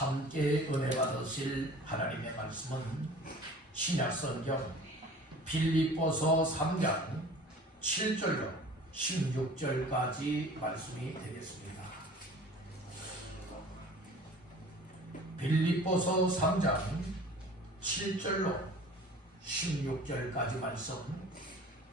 함께 은혜 받으실 하나님의 말씀은 신약성경 빌립보서 3장 7절로 16절까지 말씀이 되겠습니다. 빌립보서 3장 7절로 16절까지 말씀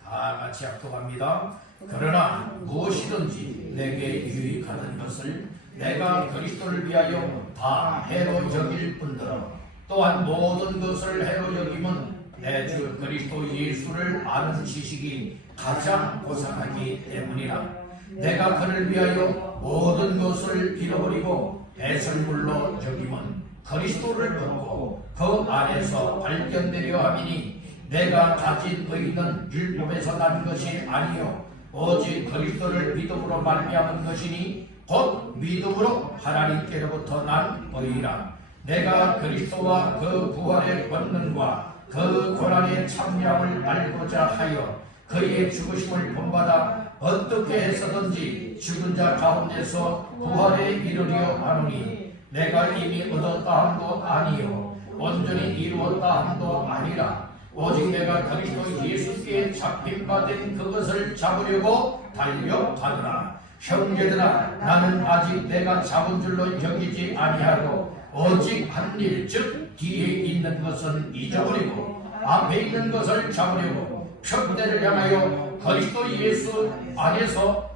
다 같이 합독합니다. 그러나 무엇이든지 내게 유익하는 것을 내가 그리스도를 위하여 다 해로 여길 뿐더러 또한 모든 것을 해로 여김은 내 주 그리스도 예수를 아는 지식이 가장 고상하기 때문이라. 내가 그를 위하여 모든 것을 잃어버리고 배설물로 여김은 그리스도를 얻고 그 안에서 발견되려 함이니 내가 가진 의는 율법에서 난 것이 아니요 오직 그리스도를 믿음으로 말미암은 것이니 곧 믿음으로 하나님께로부터 난 의라. 내가 그리스도와 그 부활의 권능과 그 고난의 참여함을 알고자 하여 그의 죽으심을 본받아 어떻게 해서든지 죽은 자 가운데서 부활에 이르려 하노니 내가 이미 얻었다 함도 아니요 온전히 이루었다 함도 아니라 오직 내가 그리스도 예수께 잡힌바된 그것을 잡으려고 달려가노라. 형제들아, 나는 아직 내가 잡은 줄로 여기지 아니하고 오직 한 일, 즉 뒤에 있는 것은 잊어버리고 앞에 있는 것을 잡으려고 표대를 향하여 그리스도 예수 안에서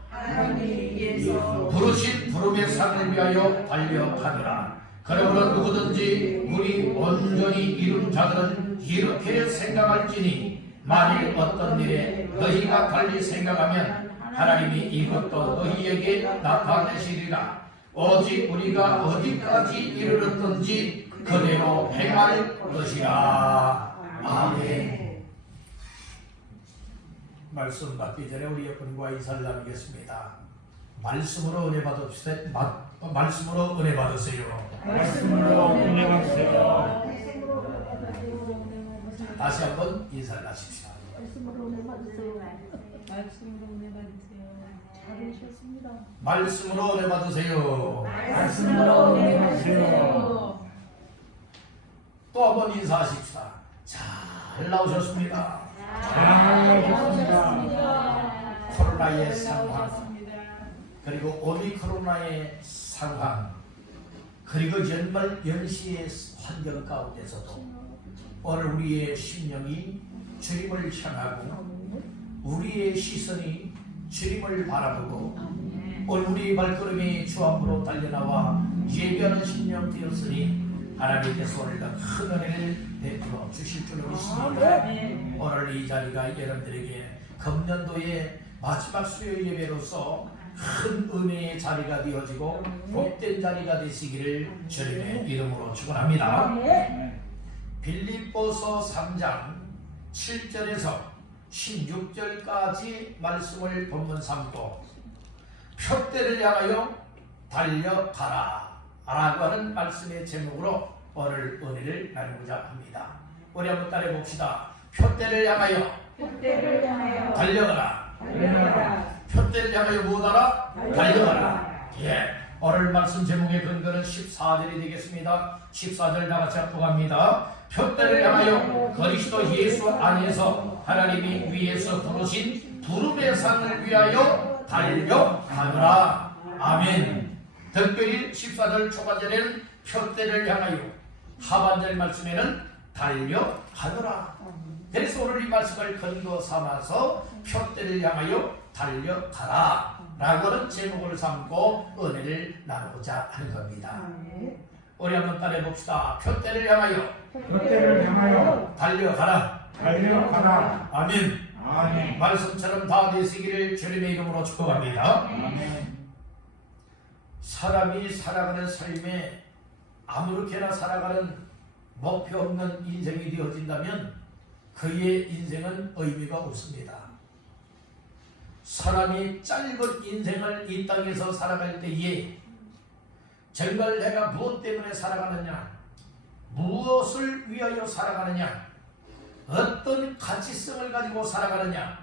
부르신 부름의 상을 위하여 달려가노라. 그러므로 누구든지 우리 온전히 이룬 자들은 이렇게 생각할지니 만일 어떤 일에 너희가 달리 생각하면 하나님이 이것도 너희에게 나타내시리라. 오직 우리가 어디까지 이르렀든지 그대로 행할 것이라. 아멘. 말씀 받기 전에 우리 여러분과 인사를 나누겠습니다. 말씀으로 은혜 받읍시다. 말씀으로 은혜 받으세요. 말씀으로 은혜 받으세요. 다시 한번 인사를 하십시다. 말씀으로 은혜 받으세요. 말씀으로 은혜 받으세요. 잘하셨습니다. 말씀으로 은혜 받으세요. 말씀으로 은혜 받으세요. 또 한번 인사하십시다. 잘 나오셨습니다. 잘 오셨습니다. 코로나의 상황, 그리고 오미크로나의 상황, 그리고 정말 연시의 환경 가운데서도 오늘 우리의 심령이 주님을 향하고 우리의 시선이 주님을 바라보고 오늘 우리 발걸음이 주 앞으로 달려나와 예배하는 심령 되었으니 하나님께서 오늘 큰 은혜를 베풀어 주실 줄로 믿습니다. 오늘 이 자리가 여러분들에게 금년도의 마지막 수요 예배로서 큰 은혜의 자리가 되어지고 복된 자리가 되시기를 주님의 이름으로 축원합니다. 빌립보서 3장 7절에서 16절까지 말씀을 본문 삼고 표대를 향하여 달려가라 라고 하는 말씀의 제목으로 오늘 은혜를 나누고자 합니다. 우리 한번 따라해 봅시다. 표대를 향하여 달려가라. 표대를 향하여 무엇하라? 달려가라. 예. 오늘 말씀 제목의 근거는 14절이 되겠습니다. 14절 다같이 합독합니다. 표대를 향하여 그리스도 예수 안에서 하나님이 위에서 부르신 부름의 상을 위하여 달려가노라. 아멘. 특별히 14절 초반절에는 표대를 향하여, 하반절 말씀에는 달려가노라. 그래서 오늘 이 말씀을 근거 삼아서 표대를 향하여 달려가라 라고 하는 제목을 삼고 은혜를 나누고자 하는 겁니다. 우리 한번 따라해 봅시다. 표대를 향하여 달려가라. 아멘. 말씀처럼 다 되시기를 주님의 이름으로 축복합니다. 사람이 살아가는 삶에 아무렇게나 살아가는 목표 없는 인생이 되어진다면 그의 인생은 의미가 없습니다. 사람이 짧은 인생을 이 땅에서 살아갈 때에 정말 내가 무엇 때문에 살아가느냐, 무엇을 위하여 살아가느냐, 어떤 가치성을 가지고 살아가느냐,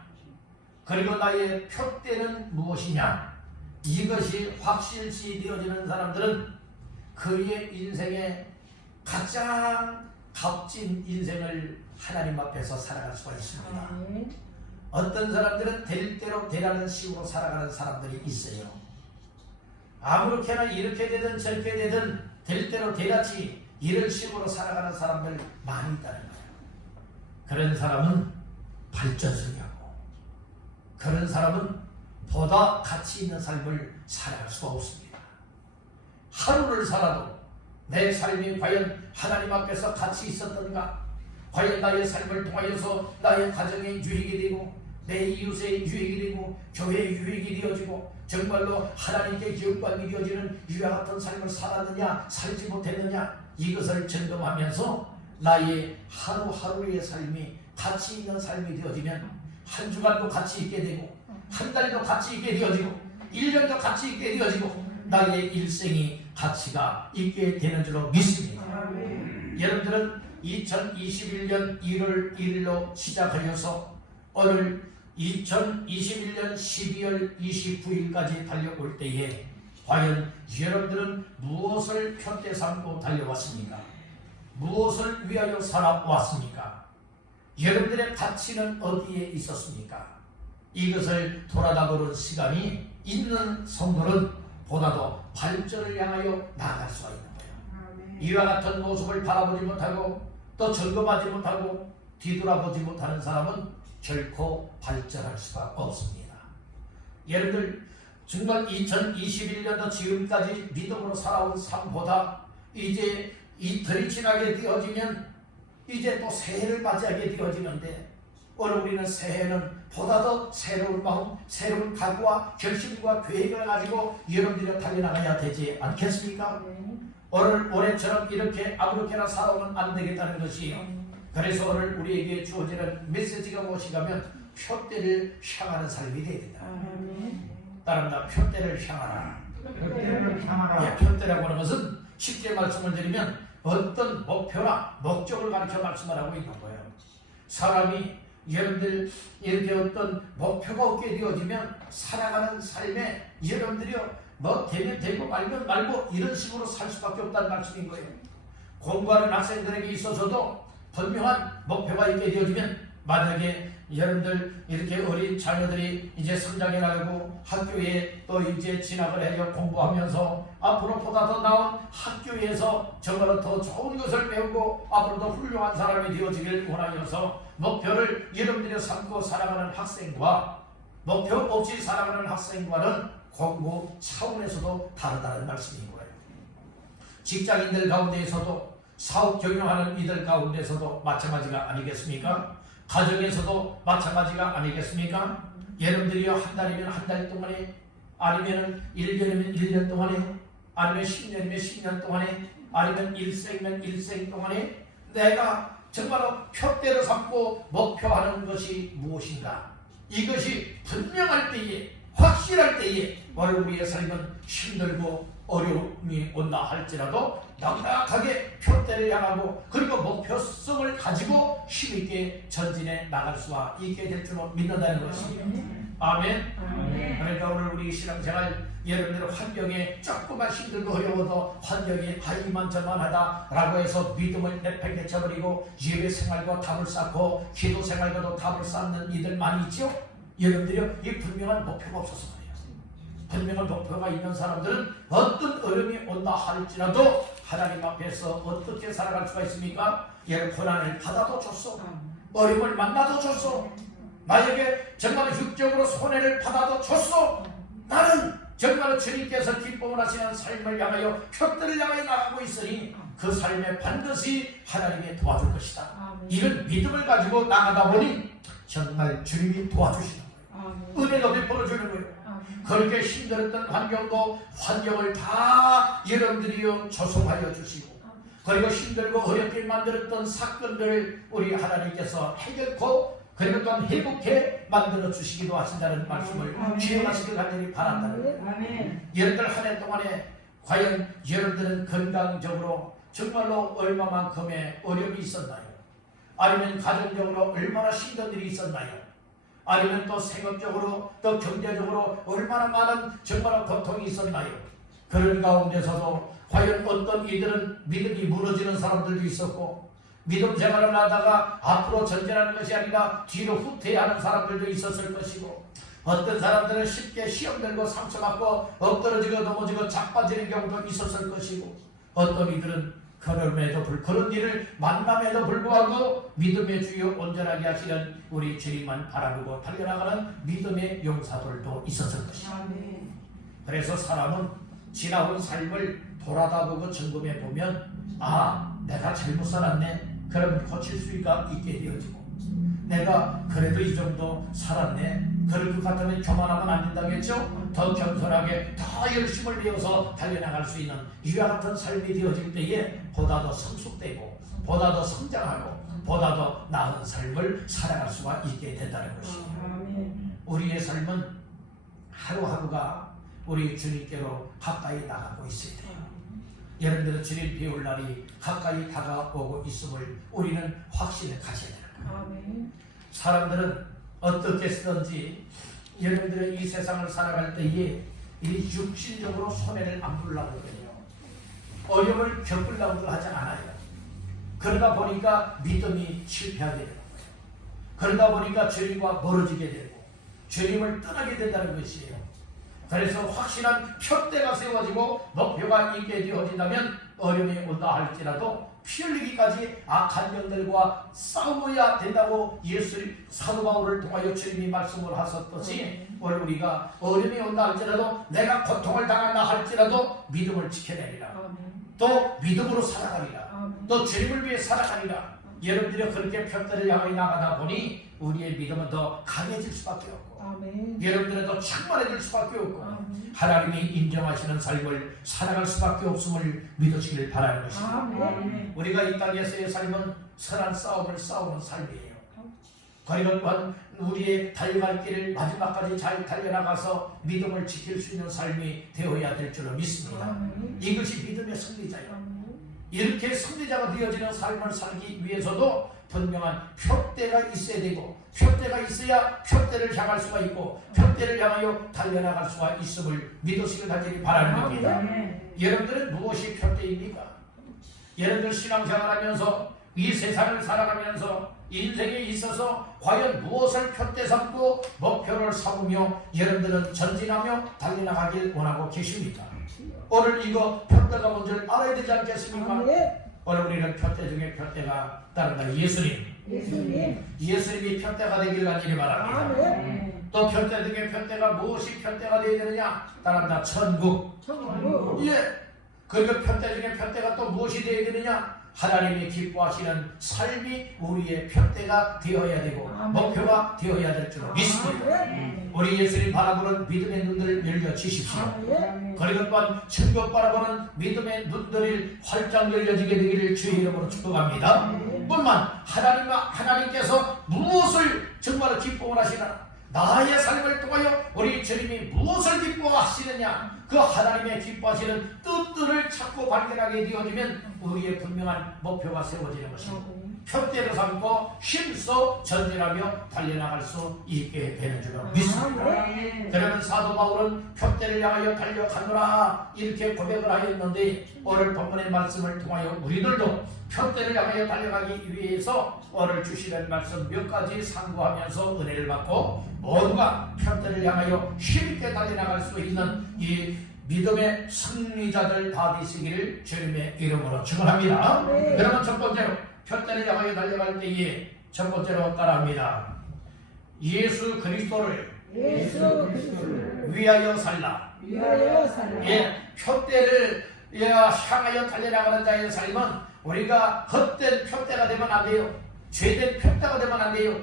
그리고 나의 표대는 무엇이냐, 이것이 확실시 되어지는 사람들은 그의 인생에 가장 값진 인생을 하나님 앞에서 살아갈 수가 있습니다. 아멘. 어떤 사람들은 될 대로 되라는 식으로 살아가는 사람들이 있어요. 아무렇게나 이렇게 되든 저렇게 되든 될 대로 되라지 이런 식으로 살아가는 사람들 많이 있다는 거예요. 그런 사람은 발전성이하고 그런 사람은 보다 가치 있는 삶을 살아갈 수가 없습니다. 하루를 살아도 내 삶이 과연 하나님 앞에서 가치 있었던가, 과연 나의 삶을 통하여서 나의 가정에 유익이 되고 내 이웃에 유익이 되고 교회에 유익이 되어지고 정말로 하나님께 기업감이 되어지는 이와 같은 삶을 살았느냐 살지 못했느냐, 이것을 점검하면서 나의 하루하루의 삶이 가치 있는 삶이 되어지면 한 주간도 가치 있게 되고 한 달도 가치 있게 되어지고 1년도 가치 있게 되어지고 나의 일생이 가치가 있게 되는 줄로 믿습니다. 여러분들은 2021년 1월 1일로 시작하여서 오늘 2021년 12월 29일까지 달려올 때에 과연 여러분들은 무엇을 표대 삼고 달려왔습니까? 무엇을 위하여 살아왔습니까? 여러분들의 가치는 어디에 있었습니까? 이것을 돌아다보는 시간이 있는 성도는 보다도 발전을 향하여 나아갈 수가 있는 거예요. 이와 같은 모습을 바라보지 못하고 또 점검하지 못하고 뒤돌아보지 못하는 사람은 결코 발전할 수가 없습니다. 여러분들 정말 2021년도 지금까지 믿음으로 살아온 삶보다 이제 이틀이 지나게 되어지면 이제 또 새해를 맞이하게 되어지는데, 오늘 우리는 새해는 보다 더 새로운 마음, 새로운 각오와 결심과 계획을 가지고 여러분들이 달려나가야 되지 않겠습니까? 오늘 올해처럼 이렇게 아무렇게나 살아오면 안 되겠다는 것이에요. 그래서 오늘 우리에게 주어지는 메시지가 무엇인가면 표대를 향하는 삶이 되어야 된다. 따릅니다. 표대를 향하라. 그때를 향하라. 표대라고 하는 것은 쉽게 말씀을 드리면 어떤 목표나 목적을 가르쳐 말씀을 하고 있는 거예요. 사람이 여러분들 이렇게 어떤 목표가 없게 되어지면 살아가는 삶에 여러분들이요 뭐 되면 되고 말면 말고 이런 식으로 살 수밖에 없다는 말씀인 거예요. 공부하는 학생들에게 있어서도 분명한 목표가 있게 되어지면, 만약에 여러분들 이렇게 어린 자녀들이 이제 성장해 나가고 학교에 또 이제 진학을 해서 공부하면서 앞으로 보다 더 나은 학교에서 정말로 더 좋은 것을 배우고 앞으로 더 훌륭한 사람이 되어지길 원하여서 목표를 여러분들이 삼고 살아가는 학생과 목표 없이 살아가는 학생과는 공부 차원에서도 다르다는 말씀인 거예요. 직장인들 가운데에서도 사업 경영하는 이들 가운데서도 마찬가지가 아니겠습니까? 가정에서도 마찬가지가 아니겠습니까? 여러분들이요 한 달이면 한 달 동안에, 아니면 1년이면 1년 동안에, 아니면 10년이면 10년 동안에, 아니면 일생이면 일생 동안에 내가 정말로 표대를 삼고 목표하는 것이 무엇인가? 이것이 분명할 때에, 확실할 때에 오늘 우리의 삶은 힘들고 어려움이 온다 할지라도 넉넉하게 표대를 향하고 그리고 목표성을 가지고 힘있게 전진해 나갈 수가 있게 될 줄로 믿는다는 것입니다. 아멘. 그러니까 오늘 우리 신앙생활 여러분들 환경에 조금만 힘들고 어려워도 환경이 이만저만하다 라고 해서 믿음을 내팽개쳐버리고 예배 생활과 답을 쌓고 기도 생활과도 답을 쌓는 이들 많이 있죠? 여러분들이 이 분명한 목표가 없어서 그래요. 분명한 목표가 있는 사람들은 어떤 어려움이 온다 할지라도 하나님 앞에서 어떻게 살아갈 수가 있습니까? 여러분 고난을 받아도 줬어, 어려움을 만나도 줬어, 나에게 정말 육적으로 손해를 받아도 줬어, 나는 정말 주님께서 기쁨을 하시는 삶을 향하여 표대를 향하여 나가고 있으니 그 삶에 반드시 하나님이 도와줄 것이다. 이런 믿음을 가지고 나가다 보니 정말 주님이 도와주시는 거예요. 은혜도 베풀어 주는 거예요. 그렇게 힘들었던 환경을 다 여러분들이 조성하여 주시고, 그리고 힘들고 어렵게 만들었던 사건들을 우리 하나님께서 해결코 그리고 또 회복해 만들어 주시기도 하신다는 말씀을 기억하시길 간절히 바란다는 거예요. 여러분들 한 해 동안에 과연 여러분들은 건강적으로 정말로 얼마만큼의 어려움이 있었나요? 아니면 가정적으로 얼마나 힘든 일이 있었나요? 아니면 또 생업적으로 또 경제적으로 얼마나 많은 정말 고통이 있었나요? 그런 가운데서도 과연 어떤 이들은 믿음이 무너지는 사람들도 있었고, 믿음 생활을 하다가 앞으로 전진하는 것이 아니라 뒤로 후퇴하는 사람들도 있었을 것이고, 어떤 사람들은 쉽게 시험 들고 상처받고 엎드러지고 넘어지고 자빠지는 경우도 있었을 것이고, 어떤 이들은 그런 일을 만남에도 불구하고 믿음의 주여 온전하게 하시는 우리 주님만 바라보고 달려나가는 믿음의 용사들도 있었을 것이다. 그래서 사람은 지나온 삶을 돌아다보고 점검해 보면, 아, 내가 잘못 살았네. 그러면 고칠 수가 있게 되어지고, 내가 그래도 이 정도 살았네. 그럴 것 같으면 교만하면 안 된다겠죠? 더 겸손하게 더 열심을 내어서 달려나갈 수 있는 이와 같은 삶이 되어질 때에 보다 더 성숙되고 보다 더 성장하고 보다 더 나은 삶을 살아갈 수가 있게 된다는 것입니다. 우리의 삶은 하루하루가 우리 주님께로 가까이 나가고 있어야 돼요. 여러분들은 주님 배울 날이 가까이 다가오고 있음을 우리는 확신을 가져야 되는 거예요. 사람들은 어떻게 쓰든지 여러분들은 이 세상을 살아갈 때에 이 육신적으로 손해를 안 보려고 그래요. 어려움을 겪으려고 하지 않아요. 그러다 보니까 믿음이 실패하게 되고, 그러다 보니까 주님과 멀어지게 되고 주님을 떠나게 된다는 것이에요. 그래서 확실한 표대가 세워지고 목표가 있게 되어진다면 어려움이 온다 할지라도 피 흘리기까지 악한 영들과 싸워야 된다고 사도 바울을 통하여 주님이 말씀을 하셨듯이, 오늘 우리가 어려움이 온다 할지라도 내가 고통을 당한다 할지라도 믿음을 지켜내리라. 또 믿음으로 살아가리라. 또 주님을 위해 살아가리라. 여러분들이 그렇게 표대를 향해 나가다 보니 우리의 믿음은 더 강해질 수밖에 없고, 여러분들은 더 충만해질 수밖에 없고, 하나님이 인정하시는 삶을 살아갈 수밖에 없음을 믿으시길 바라는 것입니다. 우리가 이 땅에서의 삶은 선한 싸움을 싸우는 삶이에요. 그리고 또한 우리의 달려갈 길을 마지막까지 잘 달려나가서 믿음을 지킬 수 있는 삶이 되어야 될 줄로 믿습니다. 이것이 믿음의 승리자예요. 이렇게 승리자가 되어지는 삶을 살기 위해서도 분명한 표대가 있어야 되고, 표대가 있어야 표대를 향할 수가 있고 표대를 향하여 달려나갈 수가 있음을 믿으시길 간절히 바라는 겁니다. 여러분들은 무엇이 표대입니까? 여러분들 신앙생활하면서 이 세상을 살아가면서 인생에 있어서 과연 무엇을 표대 삼고 목표를 삼으며 여러분들은 전진하며 달려나가길 원하고 계십니까? 오늘 이거 표대가 뭔지를 알아야 되지 않겠습니까? 오늘 우리는 표대 중에 표대가 다른다. 예수님이 표대가 되길 간절히 바랍니다. 또 표대 중에 표대가 무엇이 표대가 되어야 되느냐? 따른다. 천국. 예. 그리고 표대 중에 표대가 또 무엇이 되어야 되느냐? 하나님이 기뻐하시는 삶이 우리의 표대가 되어야 되고 목표가 되어야 될 줄 믿습니다. 우리 예수님 바라보는 믿음의 눈들을 열려주십시오. 그리고 또한 천국 바라보는 믿음의 눈들이 활짝 열려지게 되기를 주의 이름으로 축복합니다. 뿐만 하나님께서 무엇을 정말 기뻐를 하시나, 나의 삶을 통하여 우리 주님이 무엇을 기뻐하시느냐, 그 하나님의 기뻐하시는 뜻들을 찾고 발견하게 되어지면 우리의 분명한 목표가 세워지는 것입니다. 표대를 삼고 힘써 전진하며 달려나갈 수 있게 되는 줄로 믿습니다. 그러면 사도 바울은 표대를 향하여 달려가노라 이렇게 고백을 하였는데, 오늘 본문의 말씀을 통하여 우리들도 표대를 향하여 달려가기 위해서 오늘 주시는 말씀 몇 가지 상고하면서 은혜를 받고 모두가 표대를 향하여 힘있게 달려나갈 수 있는 이 믿음의 승리자들 다 되시기를 주님의 이름으로 축원합니다. 그러면 첫 번째로 표대를 향하여 달려갈 때에 첫 번째로 따라합니다. 예수 그리스도를 위하여 살라. 예, 표대를 향하여 달려나가는 자의 삶은 우리가 헛된 표대가 되면 안 돼요. 죄된 표대가 되면 안 돼요.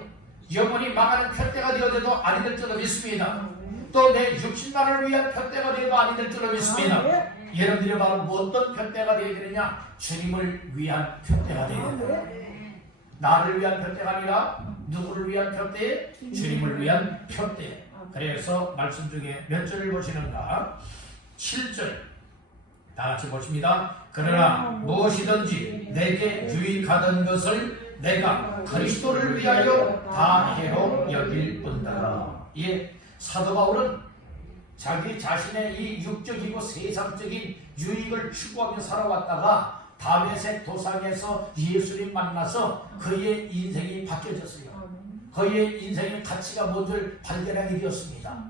영원히 망하는 표대가 되어도 아니 될 줄로 믿습니다. 또 내 육신만을 위한 표대가 되어도 아니 될 줄로 믿습니다. 여러분들이 바로 어떤 표대가 되어야 되느냐? 주님을 위한 표대가 되어야 된다. 나를 위한 표대가 아니라 누구를 위한 표대? 주님을 위한 표대. 그래서 말씀 중에 몇 절을 보시는가? 7절 다 같이 보십니다. 그러나 무엇이든지 내게 유익하던 것을 내가 그리스도를 위하여 다 해로 여길 뿐더라. 예, 사도 바울은 자기 자신의 이 육적이고 세상적인 유익을 추구하며 살아왔다가 다메섹 도상에서 예수님 만나서 그의 인생이 바뀌어졌어요. 그의 인생의 가치가 뭔지를 발견하게 되었습니다.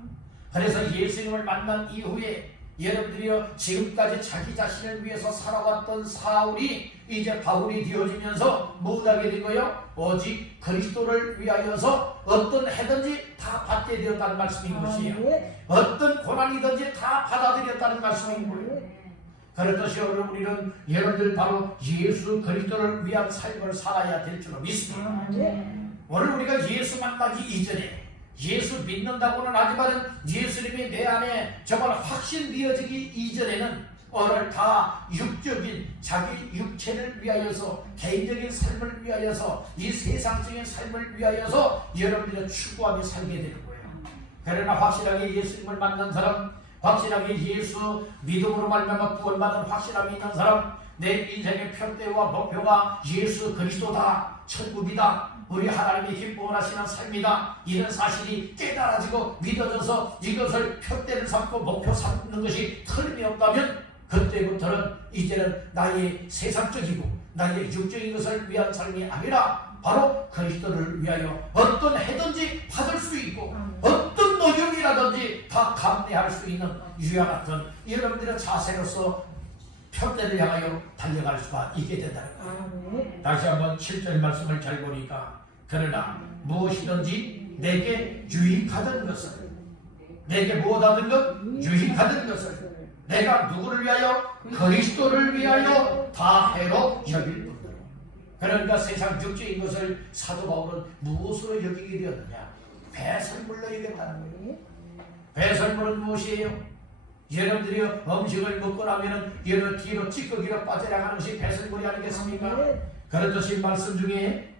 그래서 예수님을 만난 이후에 여러분들이요, 지금까지 자기 자신을 위해서 살아왔던 사울이 이제 바울이 되어지면서 못하게 된 거예요. 오직 그리스도를 위하여서 어떤 해든지 다 받게 되었다는 말씀인 것이에요. 어떤 고난이든지 다 받아들였다는 말씀인 거예요. 그렇듯이 우리는 여러분들 바로 예수 그리스도를 위한 삶을 살아야 될 줄로 믿습니다. 오늘 우리가 예수 만나기 이전에 예수 믿는다고는 하지만 예수님이 내 안에 정말 확신되어지기 이전에는 오늘 다 육적인 자기 육체를 위하여서 개인적인 삶을 위하여서 이 세상적인 삶을 위하여서 여러분들이 추구하며 살게 되는 거예요. 그러나 확실하게 예수님을 만난 사람, 확실하게 예수 믿음으로 말미암아 구원받은 확실함이 있는 사람, 내 인생의 편대와 목표가 예수 그리스도다, 천국이다, 우리 하나님이 기뻐하시는 삶이다, 이런 사실이 깨달아지고 믿어져서 이것을 표대를 삼고 목표 삼는 것이 틀림이 없다면 그때부터는 이제는 나의 세상적이고 나의 육적인 것을 위한 삶이 아니라 바로 그리스도를 위하여 어떤 해든지 받을 수 있고 어떤 노력이라든지 다 감내할 수 있는 유아 같은 여러분들의 자세로서 표대를 향하여 달려갈 수가 있게 된다는 거예요. 다시 한번 7절 말씀을 잘 보니까 그러나 무엇이든지 내게 유익하던 것을, 내게 무엇하든 것 유익하던 것을 내가 누구를 위하여? 그리스도를 위하여 다 해로 여길 뿐더러. 그러니까 세상 육적인 것을 사도 바울은 무엇으로 여기게 되었느냐? 배설물로 여기게 하는 거예요. 배설물은 무엇이에요? 여러분들이 음식을 먹고 나면은 여러 뒤로 찌꺼기로 빠져나가는 것이 배설물이 아니겠습니까? 그렇듯이 말씀 중에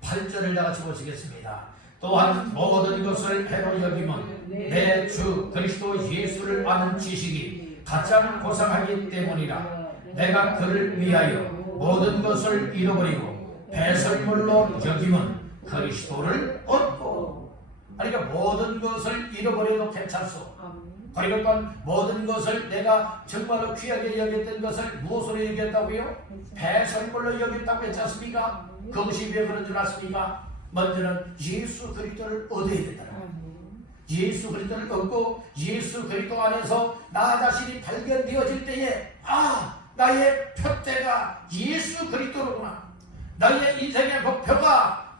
8절을 다 같이 보시겠습니다. 또한 모든 것을 해로 여기면 내 주 그리스도 예수를 아는 지식이 가장 고상하기 때문이라. 내가 그를 위하여 모든 것을 잃어버리고 배설물로 여기면 그리스도를 얻고. 그러니까 모든 것을 잃어버려도 괜찮소. 그리고 또 모든 것을 내가 정말로 귀하게 여겼던 것을 무엇으로 여겼다고요? 배설물로 여겼다고 했지 않습니까? 그것이 왜 그런 줄 아십니까? 먼저는 예수 그리스도를 얻어야 된다. 예수 그리스도를 얻고 예수 그리스도 안에서 나 자신이 발견되어질 때에 나의 표대가 예수 그리스도로구나. 나의 인생의 목표가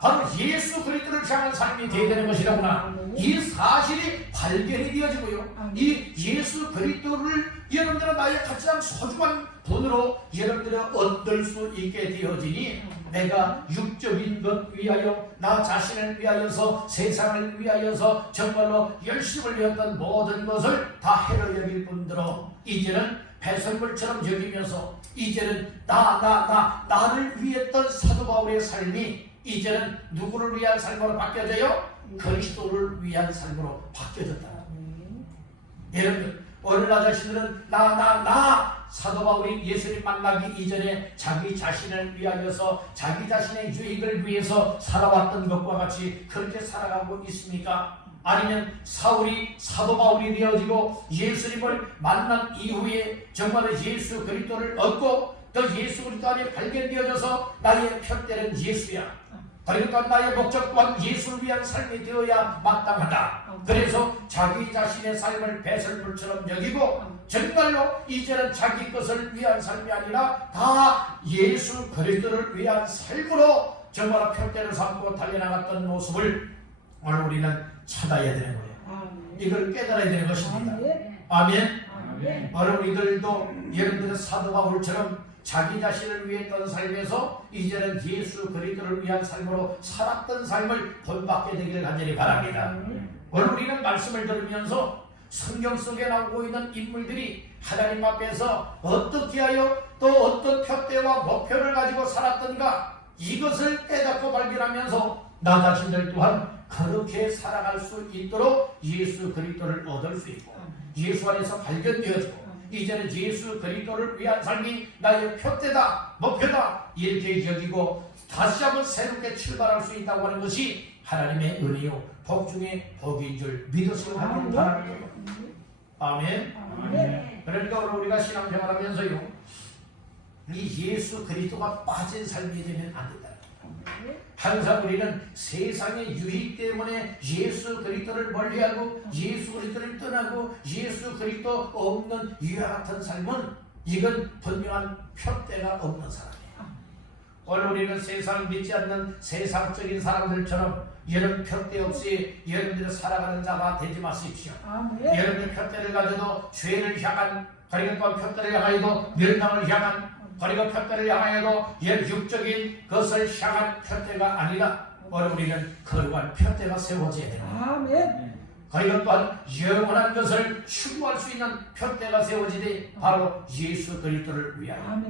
바로 예수 그리스도를 향한 삶이 되어야 되는 것이라구나. 이 사실이 발견이 되어지고요. 이 예수 그리스도를 여러분들은 나의 가장 소중한 돈으로 여러분들이 얻을 수 있게 되어지니 내가 육적인 것 위하여 나 자신을 위하여서 세상을 위하여서 정말로 열심을 내었던 모든 것을 다 해로 여길 뿐더러 이제는 배설물처럼 여기면서 이제는 나를 위했던 사도 바울의 삶이 이제는 누구를 위한 삶으로 바뀌어져요? 그리스도를 위한 삶으로 바뀌어졌다. 여러분 오늘 나 자신들은 사도 바울이 예수님 만나기 이전에 자기 자신을 위하여서 자기 자신의 유익을 위해서 살아왔던 것과 같이 그렇게 살아가고 있습니까? 아니면 사울이 사도 바울이 되어지고 예수님을 만난 이후에 정말로 예수 그리스도를 얻고 또 예수 그리스도 안에 발견되어져서 나의 표대는 예수야. 그리고 또 나의 목적 또한 예수를 위한 삶이 되어야 마땅하다. 그래서 자기 자신의 삶을 배설물처럼 여기고 정말로 이제는 자기 것을 위한 삶이 아니라 다 예수 그리스도를 위한 삶으로 정말 표대를 삼고 달려나갔던 모습을 오늘 우리는 찾아야 되는 거예요. 이걸 깨달아야 되는 것입니다. 아멘. 오늘 우리들도 여러분들의 사도 바울처럼 자기 자신을 위했던 삶에서 이제는 예수 그리스도를 위한 삶으로 살았던 삶을 본받게 되기를 간절히 바랍니다. 오늘 우리는 말씀을 들으면서 성경 속에 나오고 있는 인물들이 하나님 앞에서 어떻게 하여 또 어떤 표대와 목표를 가지고 살았던가 이것을 깨닫고 발견하면서 나 자신들 또한 그렇게 살아갈 수 있도록 예수 그리스도를 얻을 수 있고 예수 안에서 발견되어지고 이제는 예수 그리스도를 위한 삶이 나의 표대다, 목표다 이렇게 여기고 다시 한번 새롭게 출발할 수 있다고 하는 것이 하나님의 은혜요 복 중에 복인 줄 믿으시기 바랍니다. 아멘. 아멘. 그러니까 오늘 우리가 신앙생활하면서요, 이 예수 그리스도가 빠진 삶이 되면 안 된다. 항상 우리는 세상의 유익 때문에 예수 그리스도를 멀리하고 예수 그리스도를 떠나고 예수 그리스도 없는 이와 같은 삶은 이건 분명한 표대가 없는 사람이에요. 오늘 우리는 세상 믿지 않는 세상적인 사람들처럼 여러분 표대 없이 여러분들이 살아가는 자가 되지 마십시오. 여러분들 표대를 가져도 죄를 향한, 그리고 또 표대를 향하여도 멸망을 향한, 그리고 표대를 향하여도 육적인 것을 향한 표대가 아니라 오늘 우리는 거룩한 표대가 세워져야 됩니다. 그리고 또한 영원한 것을 추구할 수 있는 표대가 세워지되 바로 예수 그리스도를 위하여,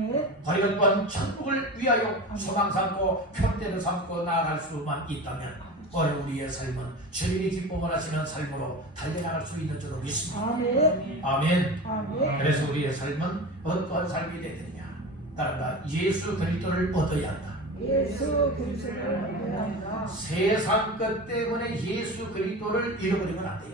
그리고 또한 천국을 위하여 소망 삼고 표대를 삼고 나아갈 수만 있다면 오늘 우리의 삶은 주님이 기뻐 하시는 삶으로 달려나갈 수 있는 줄로 믿습니다. 아멘. 그래서 우리의 삶은 어떠한 삶이 되느냐? 따라다 예수 그리스도를 얻어야 한다. 예수 그리스도를 얻어야 한다. 세상 것 때문에 예수 그리스도를 잃어버리면 안 돼요.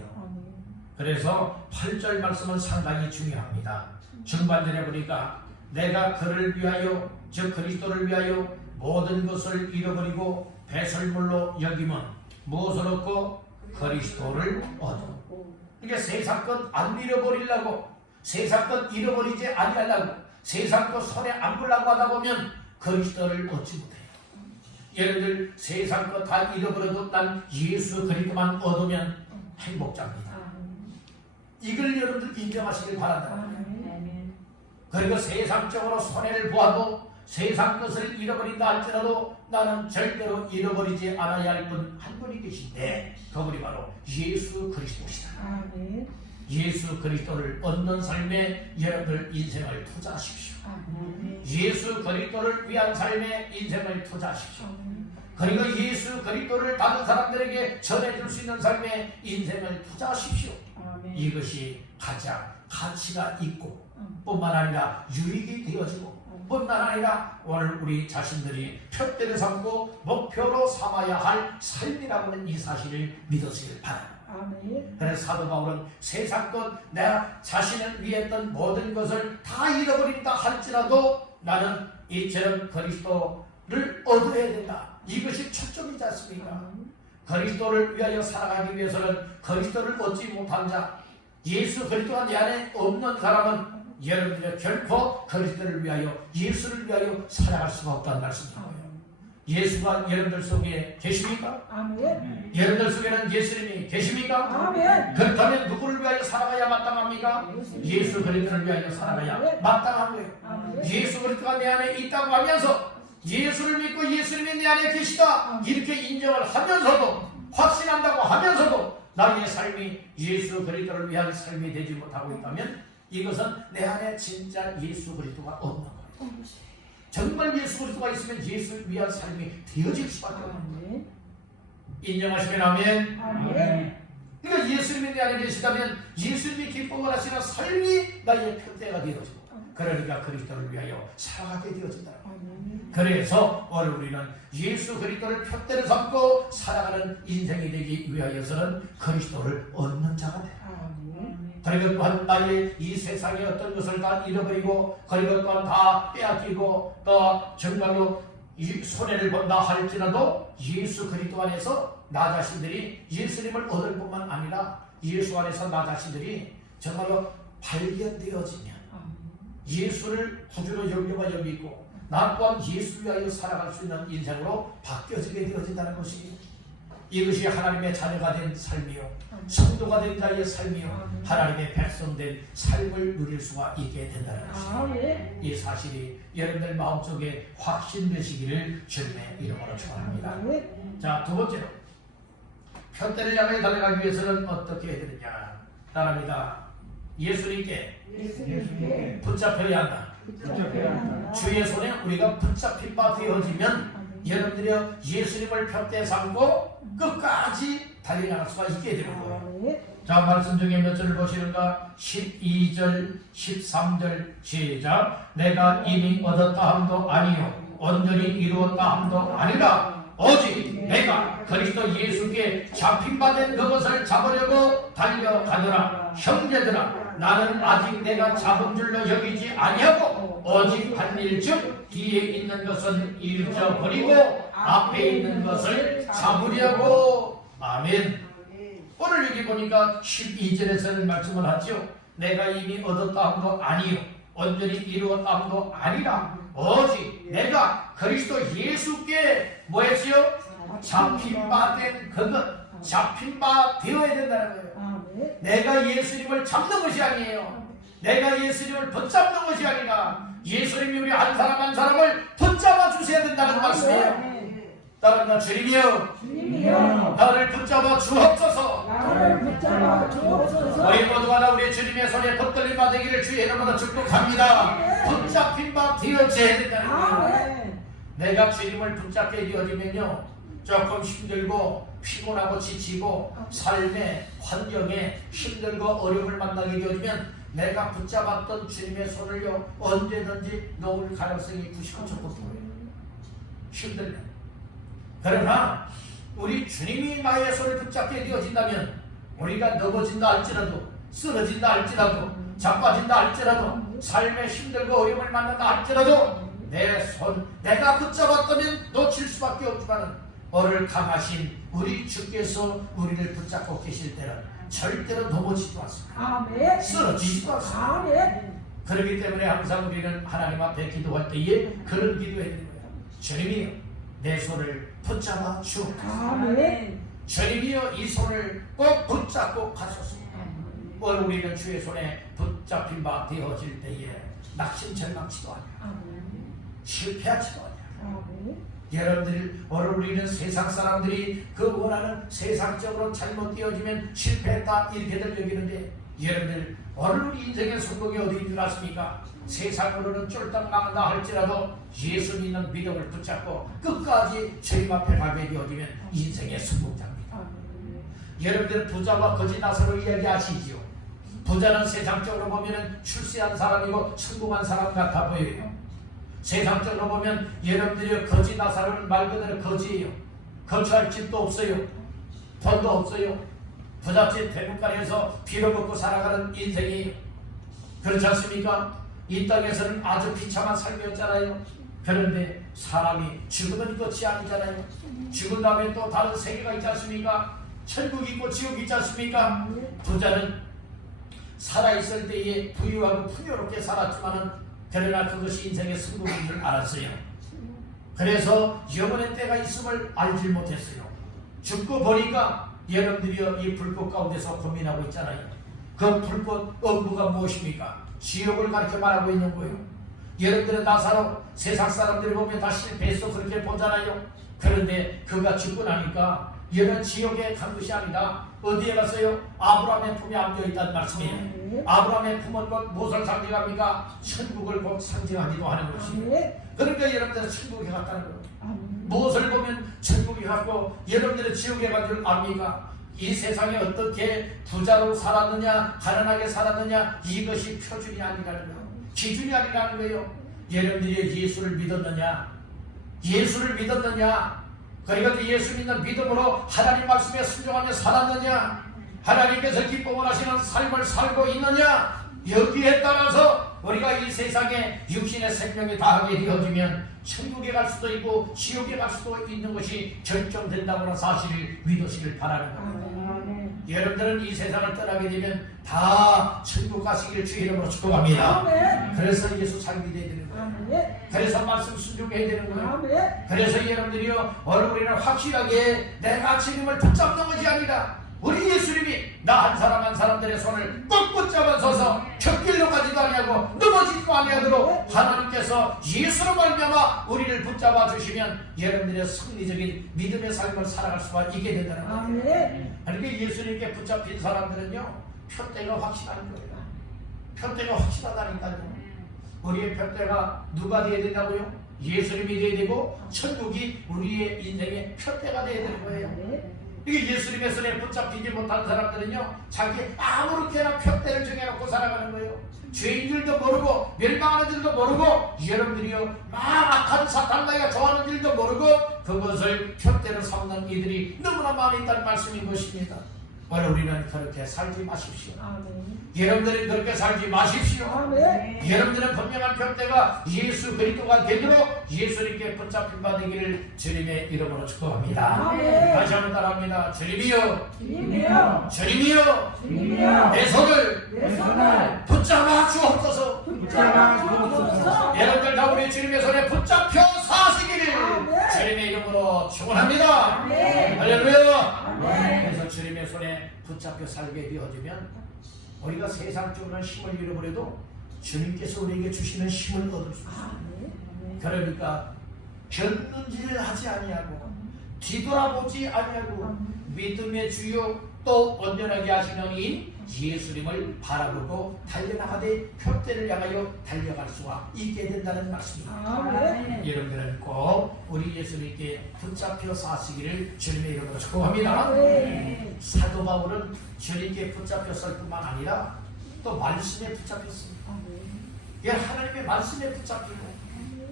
그래서 8절 말씀은 상당히 중요합니다. 중반절에 보니까 내가 그를 위하여, 즉 그리스도를 위하여 모든 것을 잃어버리고 배설물로 여기면 무엇을 얻고? 그리스도를 얻어. 그러니까 세상 것 안 잃어버리려고, 세상 것 잃어버리지 아니하려고, 세상 것 손에 안 물라고 하다 보면 그리스도를 얻지 못해요. 여러분들 세상 것 다 잃어버려도 난 예수 그리스도만 얻으면 행복자입니다. 이걸 여러분들 인정하시길 바란다. 그리고 세상적으로 손해를 보아도 세상 것을 잃어버린다 할지라도 나는 절대로 잃어버리지 않아야 할 분 한 분이 계신데 그분이 바로 예수 그리스도시다. 예수 그리스도를 얻는 삶에 여러분들 인생을 투자하십시오. 예수 그리스도를 위한 삶에 인생을 투자하십시오. 그리고 예수 그리스도를 다른 사람들에게 전해줄 수 있는 삶에 인생을 투자하십시오. 이것이 가장 가치가 있고 뿐만 아니라 유익이 되어지고 뿐만 아니라 오늘 우리 자신들이 표대를 삼고 목표로 삼아야 할 삶이라고는 이 사실을 믿으시길 바랍니다. 그래서 사도 바울은 세상 것 내가 자신을 위했던 모든 것을 다 잃어버린다 할지라도 나는 이처럼 그리스도를 얻어야 된다. 이것이 초점이지 않습니까? 그리스도를 위하여 살아가기 위해서는 그리스도를 얻지 못한 자, 예수 그리스도가 내 안에 없는 사람은 여러분들이 결코 그리스도를 위하여, 예수를 위하여 살아갈 수가 없다는 말씀이고요. 예수가 여러분들 속에 계십니까? 여러분들 속에는 예수님이 계십니까? 그렇다면 누구를 위하여 살아가야 마땅합니까? 예수 그리스도를 위하여 살아가야 마땅한 거예요. 예수 그리스도가 내 안에 있다고 하면서 예수를 믿고 예수님이 내 안에 계시다 이렇게 인정을 하면서도, 확신한다고 하면서도 나의 삶이 예수 그리스도를 위한 삶이 되지 못하고 있다면 이것은 내 안에 진짜 예수 그리스도가 없는 거예요. 정말 예수 그리스도가 있으면 예수를 위한 삶이 되어질 수밖에 없는. 인정하시면 아멘. 그러니까 예수님이 내 안에 계시다면 예수님이 기뻐 하시는 삶이 나의 표대가 되어지고, 그러니까 그리스도를 위하여 살아가게 되어진다. 그래서 오늘 우리는 예수 그리스도를 표대를 삼고 살아가는 인생이 되기 위하여서는 그리스도를 얻는 자가 돼요. 그리고 또한 나의 이 세상의 어떤 것을 다 잃어버리고, 그리고 또한 다 빼앗기고, 또 정말로 손해를 본다 할지라도 예수 그리스도 안에서 나 자신들이 예수님을 얻을 뿐만 아니라 예수 안에서 나 자신들이 정말로 발견되어지면 예수를 구주로 여기고 여기고 나 또한 예수 위하여 살아갈 수 있는 인생으로 바뀌어지게 되어진다는 것이, 이것이 하나님의 자녀가 된 삶이요, 성도가 된 자의 삶이요, 하나님의 백성된 삶을 누릴 수가 있게 된다는 것입니다. 이 사실이 여러분들 마음속에 확신되시기를 주님의 이름으로 축원합니다. 자, 두 번째로 표대를 향해 달려가기 위해서는 어떻게 해야 되느냐? 따라합니다. 예수님께 붙잡혀야 한다. 주의 손에 우리가 붙잡힌 바 되어지면 여러분들이 예수님을 표대 삼고 끝까지 달려나갈 수가 있게 되는 거예요. 자, 말씀 중에 몇 절을 보시는가? 12절, 13절 시작. 내가 이미 얻었다 함도 아니요 온전히 이루었다 함도 아니라 오직 내가 내가 그리스도 예수께 잡힌바된 그것을 잡으려고 달려가노라. 형제들아, 나는 아직 내가 잡은 줄로 여기지 아니하고 오직 한 일즉 뒤에 있는 것은 잃어버리고 앞에 있는 것을 잡으려고. 아멘. 오늘 여기 보니까 12절에서는 말씀을 하죠. 내가 이미 얻었다 함도 아니요 온전히 이루었다 함도 아니라 오직 내가 그리스도 예수께 뭐 했지요? 잡힌 바 된 그것, 잡힌 바 되어야 된다는 거예요. 내가 예수님을 잡는 것이 아니에요. 내가 예수님을 붙잡는 것이 아니라 예수님이 우리 한 사람 한 사람을 붙잡아 주셔야 된다는 말씀이에요. 따라합니다. 주님이여, 나를 붙잡아 주옵소서. 우리 모두가 다 우리 주님의 손에 붙들림 받으기를 주의 이름으로 축복합니다. 붙잡힌 바 되어져야 된다는 거예요. 내가 주님을 붙잡게 되어지면요, 조금 힘들고 피곤하고 지치고 삶의 환경에 힘들고 어려움을 만나게 되어지면 내가 붙잡았던 주님의 손을요 언제든지 놓을 가능성이 99.9%예요. 힘들면. 그러나 우리 주님이 나의 손을 붙잡게 되어진다면 우리가 넘어진다 할지라도 쓰러진다 할지라도 자빠진다 할지라도 삶에 힘들고 어려움을 만난다 할지라도 내 손 내가 붙잡았다면 놓칠 수밖에 없지만 오늘 강하신 우리 주께서 우리를 붙잡고 계실 때는 절대로 넘어지지도 않습니다. 쓰러지지도 않습니다. 그렇기 때문에 항상 우리는 하나님 앞에 기도할 때에 그런 기도해야 되는 거예요. 주님이여, 내 손을 붙잡아 주옵소서. 주님이여, 이 손을 꼭 붙잡고 가소서. 오늘 우리는 주의 손에 붙잡힌 바 되어질 때에 낙심절망치도 아니야, 실패하지도 아니야. 여러분들, 오늘 우리는 세상 사람들이 그 원하는 세상적으로 잘못되어지면 실패했다 이렇게들 여기는데, 여러분들 오늘 우리 인생의 성공이 어디 줄 아십니까? 세상으로는 쫄딱 망한다 할지라도 예수 믿는 믿음을 붙잡고 끝까지 주님 앞에 가게 되어지면 인생의 성공자입니다. 여러분들 부자와 거지 나사로 이야기하시지요. 부자는 세상적으로 보면 출세한 사람이고 성공한 사람 같아 보여요. 세상적으로 보면 여러분들이 거지 나사로는 말 그대로 거지예요. 거주할 집도 없어요. 돈도 없어요. 부잣집 대문간에서 빌어먹고 살아가는 인생이에요. 그렇지 않습니까? 이 땅에서는 아주 비참한 삶이었잖아요. 그런데 사람이 죽으면 끝이 아니잖아요. 죽은 다음에 또 다른 세계가 있지 않습니까? 천국이 있고 지옥이 있지 않습니까? 부자는 살아있을 때에 부유하고 풍요롭게 살았지만은 그러나 그것이 인생의 성공인 줄 알았어요. 그래서 영원의 때가 있음을 알지 못했어요. 죽고 보니까 여러분들이 이 불꽃 가운데서 고민하고 있잖아요. 그 불꽃 엄부가 무엇입니까? 지옥을 가르쳐 말하고 있는 거예요. 여러분들은 나사로 세상 사람들이 보면 다 실패해서 그렇게 보잖아요. 그런데 그가 죽고 나니까 얘는 지옥에 간 것이 아니라 어디에 갔어요? 아브라함의 품에 안겨있다는 말씀이에요. 아브라함의 품은 곧 무엇을 상징합니까? 천국을 곧 상징하기도 하는 것이에요. 그러니까 여러분들은 천국에 갔다는 거예요. 무엇을 보면 천국에 갔고 여러분들은 지옥에 간 줄 압니까? 이 세상에 어떻게 부자로 살았느냐 가난하게 살았느냐 이것이 표준이 아니라는 거예요. 기준이 아니라는 거예요. 여러분들이 예수를 믿었느냐, 예수를 믿었느냐, 그러니까 예수 믿는 믿음으로 하나님 말씀에 순종하며 살았느냐, 하나님께서 기뻐 원하시는 삶을 살고 있느냐, 여기에 따라서 우리가 이 세상에 육신의 생명이 다하게 되어지면 천국에 갈 수도 있고 지옥에 갈 수도 있는 것이 결정된다고는 사실을 믿으시길 바라는 겁니다. 여러분들은 이 세상을 떠나게 되면 다 천국 가시기를 주의 이름으로 축복합니다. 그래서 예수 잘 믿어야 되는 거예요. 그래서 말씀 순종해야 되는 거예요. 그래서 여러분들이요, 오늘 우리는 확실하게 내가 주님을 붙잡는 것이 아니라 우리 예수님이 나 한 사람 한 사람들의 손을 꼭 붙잡아서서 곁길로 가지도 아니하고 넘어지지도 아니하도록 하나님께서 예수로 말미암아 우리를 붙잡아 주시면 여러분들의 승리적인 믿음의 삶을 살아갈 수가 있게 된다는 거예요. 그러니까 예수님께 붙잡힌 사람들은요, 표대가 확실한 거예요. 표대가 확실하다니까요. 우리의 표대가 누가 되어야 된다고요? 예수님이 되어야 되고 천국이 우리의 인생의 표대가 되어야 되는 거예요. 이게 예수님의 손에 붙잡히지 못한 사람들은요, 자기 아무렇게나 푯대를 정해놓고 살아가는 거예요. 죄인들도 모르고 멸망하는 줄도 모르고, 여러분들이요 막 악한 사탄마귀가 좋아하는 줄도 모르고 그것을 푯대로 삼는 이들이 너무나 많이 있다는 말씀인 것입니다. 오늘 우리는 그렇게 살지 마십시오. 여러분들은 그렇게 살지 마십시오. 여러분들은 분명한 푯대가 예수 그리스도가 되도록 예수님께 붙잡힌 바 되기를 주님의 이름으로 축복합니다. 다시 한번 따라합니다. 주님이여, 주님이여, 내 손을 붙잡아 주옵소서. 여러분들 다 우리 주님의 손에 붙잡혀 사시기를 주님의 이름으로 축원합니다. 할렐루야. 그래서 주님의 손에 붙잡혀 살게 되어지면 우리가 세상적으로는 힘을 잃어버려도 주님께서 우리에게 주시는 힘을 얻을 수 있습니다. 그러니까 견눈질을 하지 아니하고 뒤돌아보지 아니하고 믿음의 주요 또 온전하게 하시는 이 예수님을 바라보고 달려나가되 푯대를 향하여 달려갈 수가 있게 된다는 말씀입니다. 여러분들은 꼭 우리 예수님께 붙잡혀 사시기를 주님의 이름으로 축복합니다. 사도 바울은 주님께 붙잡혔을 뿐만 아니라 또 말씀에 붙잡혔습니다. 하나님의 말씀에 붙잡히고,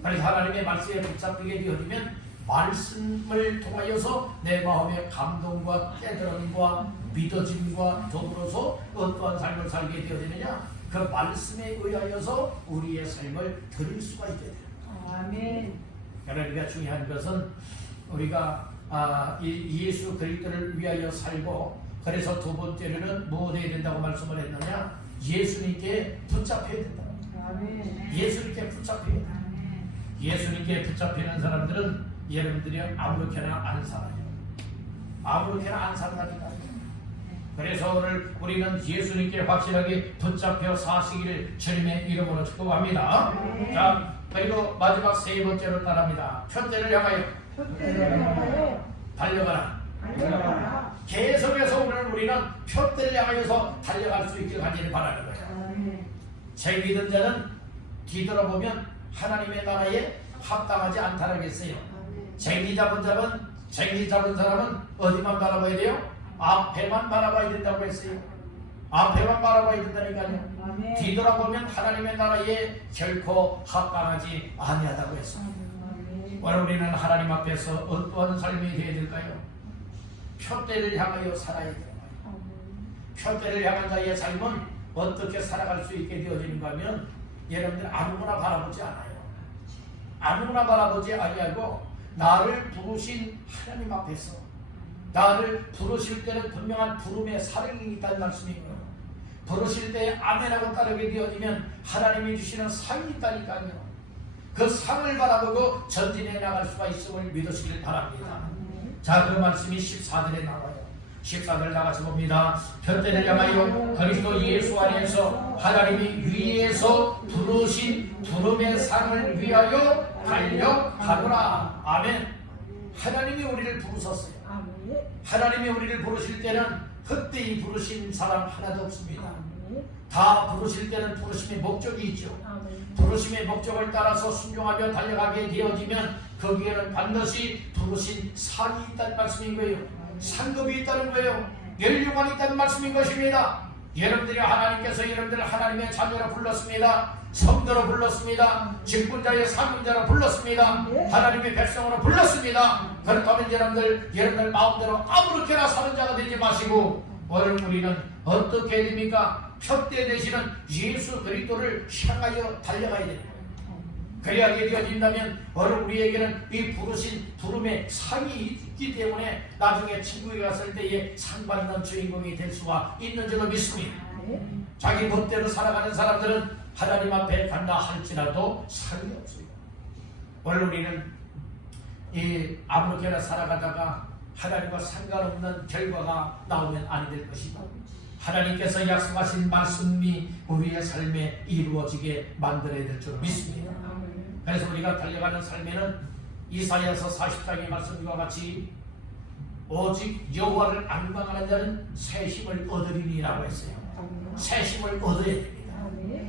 그래서 하나님의 말씀에 붙잡히게 되어지면 말씀을 통하여서 내 마음의 감동과 깨달음과 믿어짐과 더불어서 어떠한 삶을 살게 되어지느냐, 그 말씀에 의하여서 우리의 삶을 드릴 수가 있게 됩니다. 그러니까 중요한 것은 우리가 예수 그리스도를 위하여 살고, 그래서 두 번째로는 무엇 해야 된다고 말씀을 했느냐, 예수님께 붙잡혀야 된다. 예수님께 붙잡혀야 된다. 예수님께 붙잡히는 사람들은 여러분들이 아무렇게나 안 살아요. 아무렇게나 안 산다니까. 그래서 오늘 우리는 예수님께 확실하게 붙잡혀 사시기를 주님의 이름으로 축복합니다. 자, 그리고 마지막 세 번째로 따라합니다. 푯대를 향하여 달려가라. 계속해서 오늘 우리는 푯대를 향하여서 달려갈 수 있게 하기를 바라는 거예요. 제 믿은 자는 뒤돌아보면 하나님의 나라에 합당하지 않다라겠어요. 쟁기 잡은 사람은 어디만 바라봐야 돼요? 앞에만 바라봐야 된다고 했어요. 앞에만 바라봐야 된다니까요. 뒤돌아보면 하나님의 나라에 결코 합당하지 아니하다고 했어요. 오늘 우리는 하나님 앞에서 어떠한 삶이 되어야 될까요? 푯대를 향하여 살아야 돼요. 푯대를 향한 자의 삶은 어떻게 살아갈 수 있게 되어지는가 하면, 여러분들 아무거나 바라보지 않아요. 아무거나 바라보지 아니하고 나를 부르신 하나님 앞에서, 나를 부르실 때는 분명한 부름의 사랑이 있다는 말씀이고요. 부르실 때에 아멘하고 따르게 되어지면 하나님이 주시는 상이 있다니까요. 그 상을 바라보고 전진해 나갈 수가 있음을 믿으시길 바랍니다. 자, 그 말씀이 14절에 나와요. 14절 나가서 봅니다. 푯대를 향하여 그리스도 예수 안에서 하나님이 위에서 부르신 부름의 상을 위하여 달려가노라. 아멘. 하나님이 우리를 부르셨어요. 하나님이 우리를 부르실 때는 헛되이 부르신 사람 하나도 없습니다. 다 부르실 때는 부르심의 목적이 있죠. 부르심의 목적을 따라서 순종하며 달려가게 되어지면 거기에는 반드시 부르신 상이 있다는 말씀인 거예요. 상급이 있다는 거예요. 연료관이 있다는 말씀인 것입니다. 여러분들이 하나님께서 여러분들을 하나님의 자녀로 불렀습니다. 성도로 불렀습니다. 직분자의 상분자로 불렀습니다. 하나님의 백성으로 불렀습니다. 그렇다면 여러분들 마음대로 아무렇게나 사는 자가 되지 마시고, 오늘 우리는 어떻게 해야 됩니까? 푯대 되시는 예수 그리스도를 향하여 달려가야 됩니다. 그래야 되어진다면 오늘 우리에게는 이 부르신 부름의 상이 있기 때문에 나중에 천국에 갔을 때에 상 받는 주인공이 될 수가 있는 줄로 믿습니다. 자기 멋대로 살아가는 사람들은 하나님 앞에 간다 할지라도 상이 없습니다. 오늘 우리는 이 아무렇게나 살아가다가 하나님과 상관없는 결과가 나오면 아니 될 것이다. 하나님께서 약속하신 말씀이 우리의 삶에 이루어지게 만들어야 될 줄 믿습니다. 그래서 우리가 달려가는 삶에는 이사야서 40장의 말씀과 같이 오직 여호와를 앙망하는 자는 새 힘을 얻으리니라고 했어요. 새 힘을 얻어야 됩니다.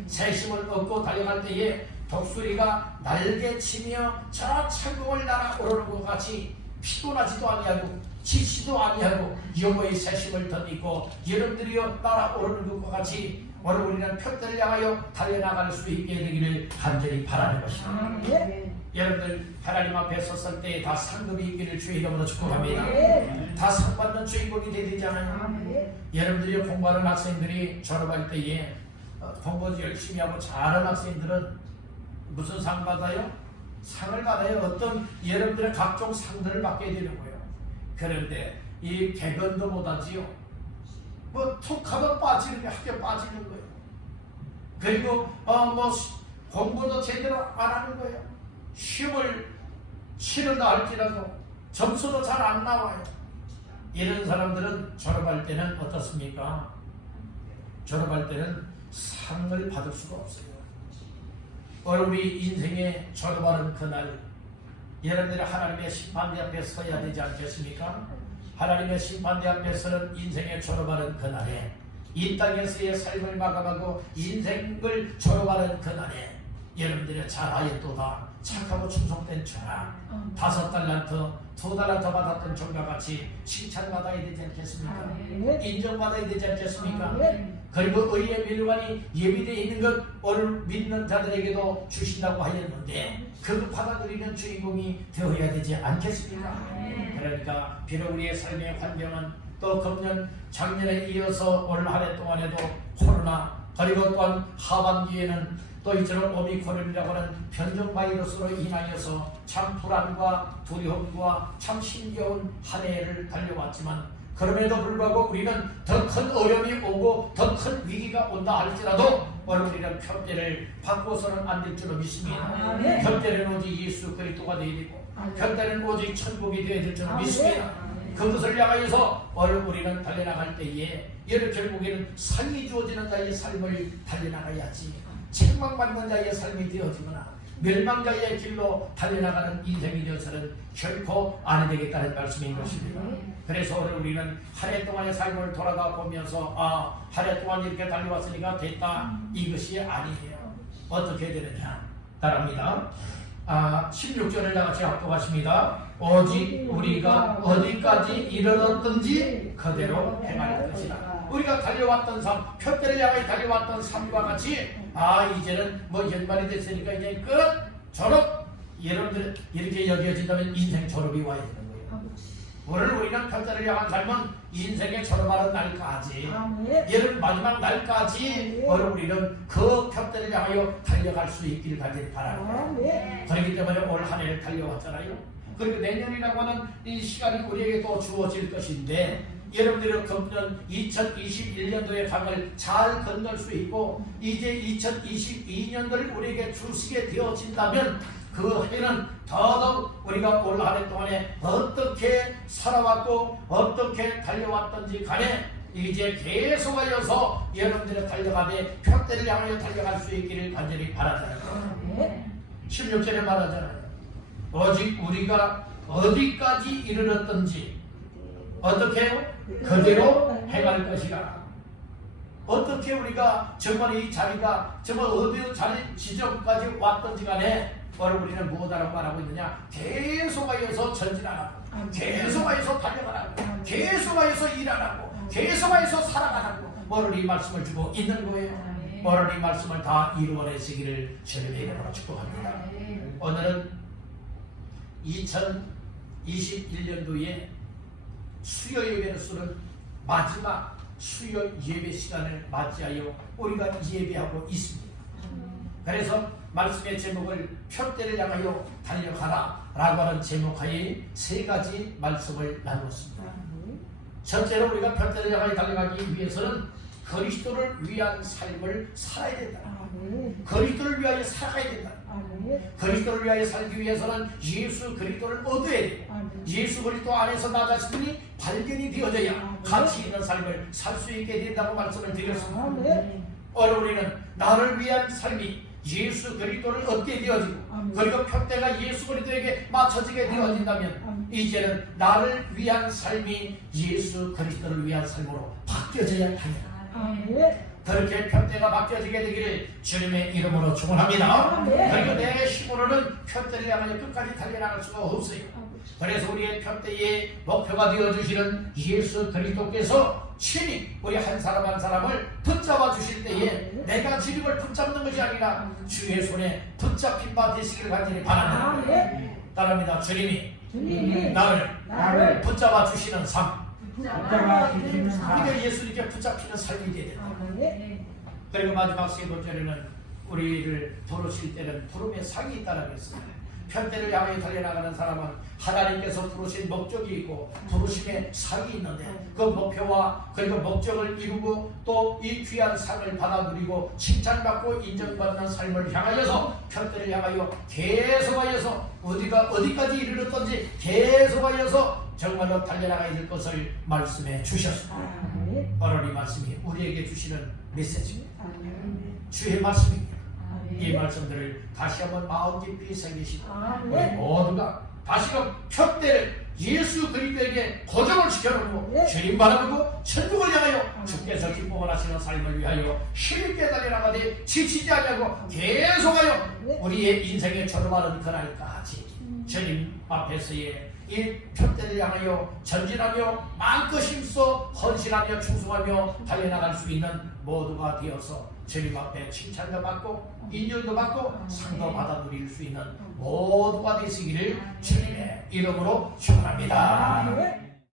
새 힘을 얻고 달려갈 때에 독수리가 날개치며 저 천국을 날아 오르는 것 같이 피곤하지도 아니하고 지치도 아니하고 영어의 새심을 덧입고 여러분들이여 날아오르는 것과 같이 오늘 우리는 표대를 향하여 달려나갈 수 있게 되기를 간절히 바라는 것입니다. 여러분들 하나님 앞에 섰을 때 다 상급이 있기를 주의 이름으로 축복합니다. 다 상받는 주인공이 되잖아요. 여러분들이 공부하는 학생들이 졸업할 때에 공부 열심히 하고 잘하는 학생들은 무슨 상 받아요? 상을 받아요. 어떤 여러분들의 각종 상들을 받게 되는 거예요. 그런데 이 개변도 못하지요. 뭐 툭 하면 빠지는 게 학교 빠지는 거예요. 그리고 뭐 공부도 제대로 안 하는 거예요. 시험을 치른다 할지라도 점수도 잘 안 나와요. 이런 사람들은 졸업할 때는 어떻습니까? 졸업할 때는 상을 받을 수가 없어요. 오늘 우리 인생에 졸업하는 그날 여러분들이 하나님의 심판대 앞에 서야 되지 않겠습니까? 하나님의 심판대 앞에서는 인생에 졸업하는 그날에 이 땅에서의 삶을 마감하고 인생을 졸업하는 그날에 여러분들이 잘하였도다 착하고 충성된 자라 5달란트 2달란트 받았던 종과 같이 칭찬받아야 되지 않겠습니까? 인정받아야 되지 않겠습니까? 그리고 의의 밀관이 예비되어 있는 것 오늘 믿는 자들에게도 주신다고 하였는데 그 받아들이는 주인공이 되어야 되지 않겠습니까? 그러니까 비록 우리의 삶의 환경은 또 금년 작년에 이어서 올 한 해 동안에도 코로나 그리고 또한 하반기에는 또 이처럼 오미크론이라고 하는 변종 바이러스로 인하여서 참 불안과 두려움과 참 힘겨운 한 해를 달려왔지만 그럼에도 불구하고 우리는 더 큰 어려움이 오고 더 큰 위기가 온다 할지라도 오늘 우리는 편대를 바꿔서는 안 될 줄로 믿습니다. 편대는 오직 예수 그리스도가 되어야 되고 편대는 오직 천국이 되어야 될 줄로 믿습니다. 그것을 향하여서 오늘 우리는 달려나갈 때에 여러 결국에는 상이 주어지는 자의 삶을 달려나가야지 책망받는 자의 삶이 되어지거나 멸망자의 길로 달려나가는 인생이 되어서는 결코 안 되겠다는 말씀인 것입니다. 그래서 오늘 우리는 한 해 동안의 삶을 돌아가 보면서 한 해 동안 이렇게 달려왔으니까 됐다 이것이 아니에요. 어떻게 되느냐 따라합니다. 16절을 다같이 합독하십니다. 오직 우리가 어디까지 이르렀든지 그대로 행할 것이다. 우리가 달려왔던 삶, 표대를 향해 달려왔던 삶과 같이 이제는 뭐 연말이 됐으니까 이제 끝! 졸업! 여러분들 이렇게 여겨진다면 인생 졸업이 와야 되는 거예요. 오늘 우리는 표대를 향한 삶은 인생의 졸업하는 날까지 여러분 마지막 날까지 오늘 우리는 그 표대를 향하여 달려갈 수 있기를 간절히 바랍니다. 그렇기 때문에 올 한 해를 달려왔잖아요. 그리고 내년이라고 하는 이 시간이 우리에게 또 주어질 것인데 여러분들은 금년 2021년도의 강을 잘 건널 수 있고 이제 2022년도를 우리에게 주시게 되어진다면 그 해는 더더욱 우리가 올 한 해 동안에 어떻게 살아왔고 어떻게 달려왔던지 간에 이제 계속하여서 여러분들의 달려가되 표대를 향하여 달려갈 수 있기를 간절히 바라잖아요. 16절에 말하잖아요. 오직 우리가 어디까지 이르렀든지 어떻게 해요? 그대로 행할 것이라. 어떻게 우리가 정말 이 자리가 정말 어디 자리 지점까지 왔던지 간에 오늘 우리는 무엇하라고 말하고 있느냐? 계속하여서 전진하라고, 계속하여서 달려가라고, 계속하여서 일하라고, 계속하여서 살아가라고 오늘 이 말씀을 주고 있는 거예요. 오늘 이 말씀을 다 이루어내시기를 주님의 이름으로 축복합니다. 오늘은 2021년도에 수요 예배를 쓰는 마지막 수요 예배 시간을 맞이하여 우리가 예배하고 있습니다. 그래서 말씀의 제목을 표대를 향하여 달려가라 라고 하는 제목하에 3가지 말씀을 나누었습니다. 첫째로 우리가 표대를 향하여 달려가기 위해서는 그리스도를 위한 삶을 살아야 된다. 그리스도를 위하여 살아가야 된다. 그리스도를 위하여 살기 위해서는 예수 그리스도를 얻어야 되고 예수 그리스도 안에서 나 자신이 발견이 되어져야 가치 있는 삶을 살 수 있게 된다고 말씀을 드렸습니다. 오늘 우리는 나를 위한 삶이 예수 그리스도를 얻게 되어지고 그리고 표대가 예수 그리스도에게 맞춰지게 되어진다면 이제는 나를 위한 삶이 예수 그리스도를 위한 삶으로 바뀌어져야 합니다. 그렇게 편대가 바뀌어지게 되기를 주님의 이름으로 축원합니다. 그리고 내 힘으로는 편대를 향하여 끝까지 달려나갈 수가 없어요. 그래서 우리의 편대의 목표가 되어주시는 예수 그리스도께서 친히 우리 한 사람 한 사람을 붙잡아 주실 때에 내가 주님을 붙잡는 것이 아니라 주의 손에 붙잡힌 바 되시기를 간절히 바랍니다. 따릅니다. 주님이 나를 붙잡아 주시는 삶, 붙잡아 주시는 삶. 우리가 예수님께 붙잡히는 삶이 되야 된다. 그리고 마지막 세 번째로는 우리를 부르실 때는 부름의 상이 있다라고 했습니다. 편대를 향해 달려나가는 사람은 하나님께서 부르신 목적이 있고 부르심의 상이 있는데 그 목표와 그리고 목적을 이루고 또 이 귀한 상을 받아 누리고 칭찬받고 인정받는 삶을 향하여서 편대를 향하여 계속하여서 우리가 어디까지 이르렀던지 계속하여서 정말로 달려나가야 될 것을 말씀해 주셨습니다. 오늘 이 말씀이 우리에게 주시는 메시지입니다. 주의 말씀입니다. 이 말씀들을 다시 한번 마음 깊이 새기시고 우리 모두가 다시금 편대를 예수 그리스도에게 고정을 시켜놓고 주님 바라보고 천국을 향하여 주께서 기뻐 하시는 삶을 위하여 힘있게 달려나가되 지치지 아니하고 계속하여 우리의 인생에 졸음하는 그날까지 주님 앞에서의 이 편대를 향하여 전진하며 마음껏 힘써 헌신하며 충성하며 달려나갈 수 있는 모두가 되어서 주님 앞에 칭찬도 받고 인정도 받고 상도 받아 누릴 수 있는 모두가 되시기를 주님의 이름으로 축원합니다.